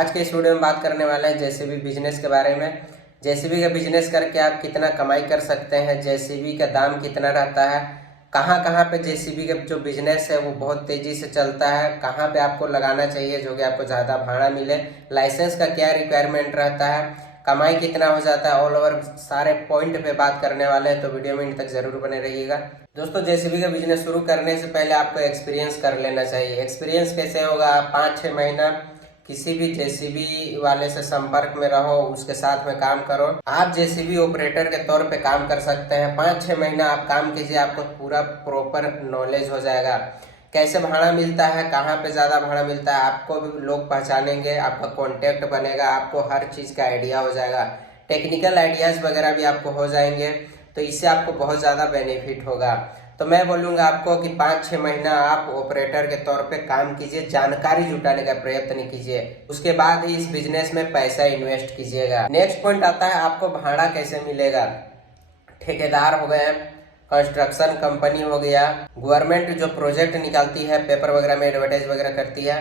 आज के इस वीडियो में बात करने वाले हैं जेसीबी बिजनेस के बारे में। जेसीबी का बिजनेस करके आप कितना कमाई कर सकते हैं, जेसीबी का दाम कितना रहता है, कहाँ कहाँ पे जेसीबी का जो बिजनेस है वो बहुत तेजी से चलता है, कहाँ पे आपको लगाना चाहिए जो कि आपको ज़्यादा भाड़ा मिले, लाइसेंस का क्या रिक्वायरमेंट रहता है, कमाई कितना हो जाता है, ऑल ओवर सारे पॉइंट पे बात करने वाले हैं। तो वीडियो में इन तक जरूर बने रहिएगा। दोस्तों, जेसीबी का बिजनेस शुरू करने से पहले आपको एक्सपीरियंस कर लेना चाहिए। एक्सपीरियंस कैसे होगा? आप 5-6 महीना किसी भी जेसीबी वाले से संपर्क में रहो, उसके साथ में काम करो। आप जेसीबी ऑपरेटर के तौर पे काम कर सकते हैं। 5-6 महीना आप काम कीजिए, आपको पूरा प्रॉपर नॉलेज हो जाएगा। कैसे भाड़ा मिलता है, कहाँ पे ज़्यादा भाड़ा मिलता है, आपको भी लोग पहचानेंगे, आपका कॉन्टेक्ट बनेगा, आपको हर चीज़ का आइडिया हो जाएगा। टेक्निकल आइडियाज़ वगैरह भी आपको हो जाएंगे, तो इससे आपको बहुत ज़्यादा बेनिफिट होगा। तो मैं बोलूँगा आपको कि 5-6 महीना आप ऑपरेटर के तौर पे काम कीजिए, जानकारी जुटाने का प्रयत्न कीजिए, उसके बाद ही इस बिजनेस में पैसा इन्वेस्ट कीजिएगा। नेक्स्ट पॉइंट आता है आपको भाड़ा कैसे मिलेगा। ठेकेदार हो गए, कंस्ट्रक्शन कंपनी हो गया, गवर्नमेंट जो प्रोजेक्ट निकालती है, पेपर वगैरह में एडवर्टाइज वगैरह करती है,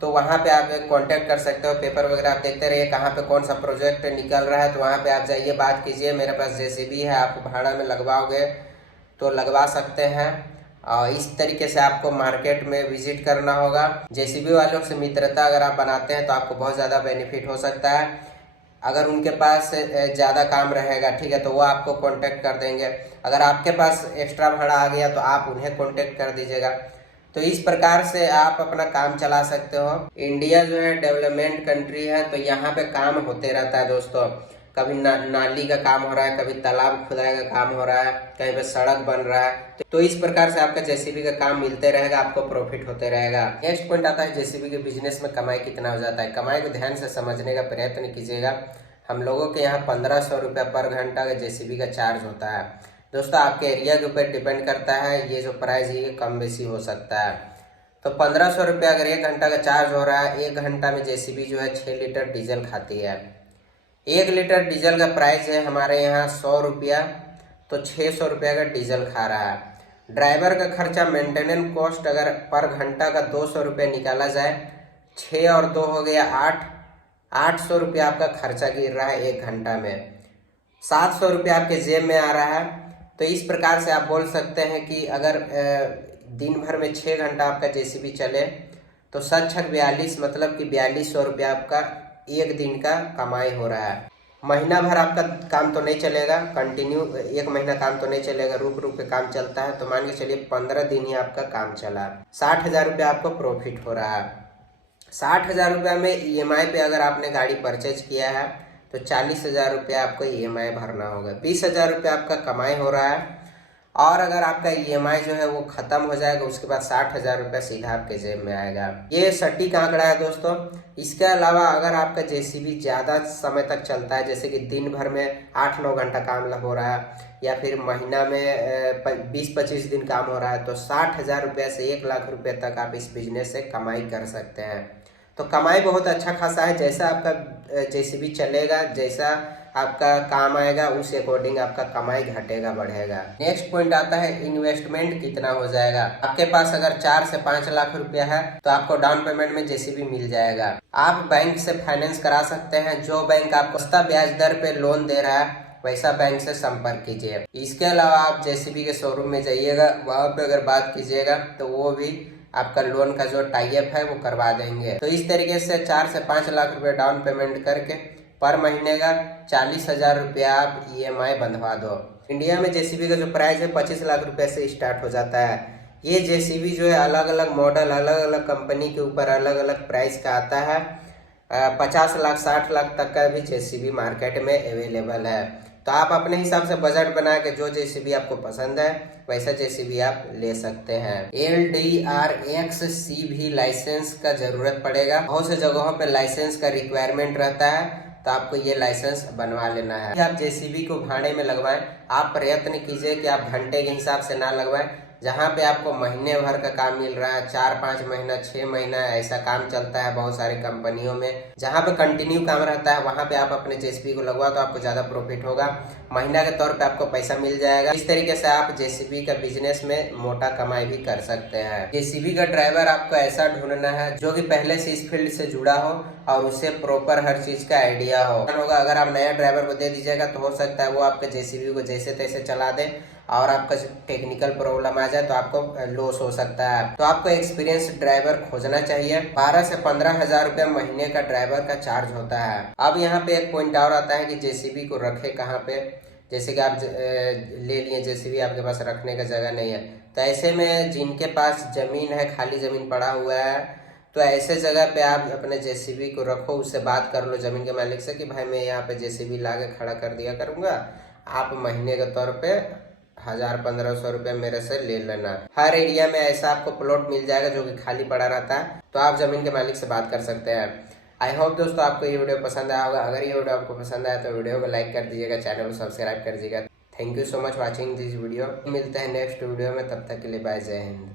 तो वहाँ पे आप कांटेक्ट कर सकते हो। पेपर वगैरह आप देखते रहिए कहाँ पे कौन सा प्रोजेक्ट निकल रहा है, तो वहाँ पे आप जाइए, बात कीजिए, मेरे पास जेसीबी है, आप भाड़ा में लगवाओगे तो लगवा सकते हैं। और इस तरीके से आपको मार्केट में विजिट करना होगा। जेसीबी वालों से मित्रता अगर आप बनाते हैं तो आपको बहुत ज़्यादा बेनिफिट हो सकता है। अगर उनके पास ज़्यादा काम रहेगा, ठीक है, तो वो आपको कांटेक्ट कर देंगे। अगर आपके पास एक्स्ट्रा भाड़ा आ गया तो आप उन्हें कांटेक्ट कर दीजिएगा। तो इस प्रकार से आप अपना काम चला सकते हो। इंडिया जो है डेवलपमेंट कंट्री है, तो यहाँ पे काम होते रहता है दोस्तों। कभी नाली का काम हो रहा है, कभी तालाब खुदाई का काम हो रहा है, कहीं पे सड़क बन रहा है। तो इस प्रकार से आपका जेसीबी का काम मिलते रहेगा, आपको प्रॉफिट होते रहेगा। नेक्स्ट पॉइंट आता है जेसीबी के बिजनेस में कमाई कितना हो जाता है। कमाई को ध्यान से समझने का प्रयत्न कीजिएगा। हम लोगों के यहाँ 1500 रुपया पर घंटा का जेसीबी का चार्ज होता है। दोस्तों, आपके एरिया के ऊपर डिपेंड करता है, ये जो प्राइस है ये कम बेसी हो सकता है। तो 1500 रुपया अगर 1 घंटा का चार्ज हो रहा है, 1 घंटा में जेसीबी जो है 6 लीटर डीजल खाती है। 1 लीटर डीजल का प्राइस है हमारे यहाँ 100 रुपया, तो 600 रुपया का डीजल खा रहा है। ड्राइवर का खर्चा, मेंटेनेंस कॉस्ट अगर पर घंटा का 200 रुपया निकाला जाए, 6 और 2 हो गया 8, 800 रुपया आपका खर्चा गिर रहा है 1 घंटा में। 700 रुपया आपके जेब में आ रहा है। तो इस प्रकार से आप बोल सकते हैं कि अगर दिन भर में 6 घंटा आपका जेसीबी चले तो 7×6 = 42, मतलब कि 4200 रुपया आपका 1 दिन का कमाई हो रहा है। महीना भर आपका काम तो नहीं चलेगा, कंटिन्यू 1 महीना काम तो नहीं चलेगा, रुक रुक के काम चलता है। तो मान के चलिए 15 दिन ही आपका काम चला, 60,000 रुपया आपको प्रॉफिट हो रहा है। 60,000 रुपया में ईएमआई पे अगर आपने गाड़ी परचेज किया है तो 40,000 रुपया आपको ईएमआई भरना होगा। 20,000 रुपया आपका कमाई हो रहा है। और अगर आपका ईएमआई जो है वो खत्म हो जाएगा, उसके बाद 60,000 रुपया सीधा आपके जेब में आएगा। ये सटीक आंकड़ा है दोस्तों। इसके अलावा अगर आपका जेसीबी ज़्यादा समय तक चलता है, जैसे कि दिन भर में 8-9 घंटा काम हो रहा है, या फिर महीना में 20-25 दिन काम हो रहा है, तो 60,000 रुपया से 1 लाख रुपये तक आप इस बिजनेस से कमाई कर सकते हैं। तो कमाई बहुत अच्छा खासा है। जैसा आपका जेसीबी चलेगा, जैसा आपका काम आएगा, उस अकॉर्डिंग आपका कमाई घटेगा बढ़ेगा। नेक्स्ट पॉइंट आता है इन्वेस्टमेंट कितना हो जाएगा। आपके पास अगर 4 से 5 लाख रुपया है तो आपको डाउन पेमेंट में जेसीबी मिल जाएगा। आप बैंक से फाइनेंस करा सकते हैं। जो बैंक आपको सस्ता ब्याज दर पे लोन दे रहा है वैसा बैंक से संपर्क कीजिए। इसके अलावा आप जेसीबी के शोरूम में जाइएगा, वहाँ पे अगर बात कीजिएगा तो वो भी आपका लोन का जो टाई अप है वो करवा देंगे। तो इस तरीके से 4 से 5 लाख रुपए डाउन पेमेंट करके पर महीने का 40,000 रुपया आप ईएमआई बंधवा दो। इंडिया में जेसीबी का जो प्राइस है 25 लाख रुपए से स्टार्ट हो जाता है। ये जेसीबी जो है अलग अलग मॉडल, अलग अलग कंपनी के ऊपर अलग अलग प्राइस का आता है। 50 लाख 60 लाख तक का भी जेसीबी मार्केट में अवेलेबल है। तो आप अपने हिसाब से बजट बना के जो जेसीबी आपको पसंद है वैसा जेसीबी आप ले सकते हैं। LDRXC भी लाइसेंस का जरूरत पड़ेगा। बहुत से जगहों पे लाइसेंस का रिक्वायरमेंट रहता है, तो आपको ये लाइसेंस बनवा लेना है। आप जेसीबी को भाड़े में लगवाएं। आप प्रयत्न कीजिए कि आप घंटे के हिसाब से ना लगवाएं, जहाँ पे आपको महीने भर का काम मिल रहा है, 4-5 महीना 6 महीना ऐसा काम चलता है बहुत सारी कंपनियों में। जहाँ पे कंटिन्यू काम रहता है वहाँ पे आप अपने जेसीबी को लगवा तो आपको ज़्यादा प्रॉफिट होगा, महीना के तौर पे आपको पैसा मिल जाएगा। इस तरीके से आप जेसीबी का बिजनेस में मोटा कमाई भी कर सकते हैं। जेसीबी का ड्राइवर आपको ऐसा ढूंढना है जो कि पहले से इस फील्ड से जुड़ा हो और उसे प्रॉपर हर चीज का आइडिया होगा। अगर आप नया ड्राइवर को दे दीजिएगा तो हो सकता है वो आपके जेसीबी को जैसे तैसे चला दे और आपका टेक्निकल प्रॉब्लम आ जाए तो आपको लॉस हो सकता है। तो आपको एक्सपीरियंस ड्राइवर खोजना चाहिए। 12 से 15 हजार रुपया महीने का ड्राइवर का चार्ज होता है। अब यहाँ पे एक पॉइंट और आता है कि जेसीबी को रखे कहाँ पे। जैसे कि आप ले लिए जेसीबी, आपके पास रखने का जगह नहीं है, तो ऐसे में जिनके पास जमीन है, खाली जमीन पड़ा हुआ है, तो ऐसे जगह पे आप अपने जेसीबी को रखो, उससे बात कर लो जमीन के मालिक से कि भाई मैं यहाँ पे जेसीबी ला के खड़ा कर दिया करूँगा, आप महीने के तौर पे 1000-1500 रुपये मेरे से ले लेना। हर एरिया में ऐसा आपको प्लॉट मिल जाएगा जो कि खाली पड़ा रहता है, तो आप जमीन के मालिक से बात कर सकते हैं। आई होप दोस्तों आपको ये वीडियो पसंद आया होगा। अगर ये वीडियो आपको पसंद आया तो वीडियो को लाइक कर दीजिएगा, चैनल को सब्सक्राइब कर दीजिएगा। Thank you so much watching this video. मिलते हैं नेक्स्ट वीडियो में, तब तक के लिए बाय, जय हिंद।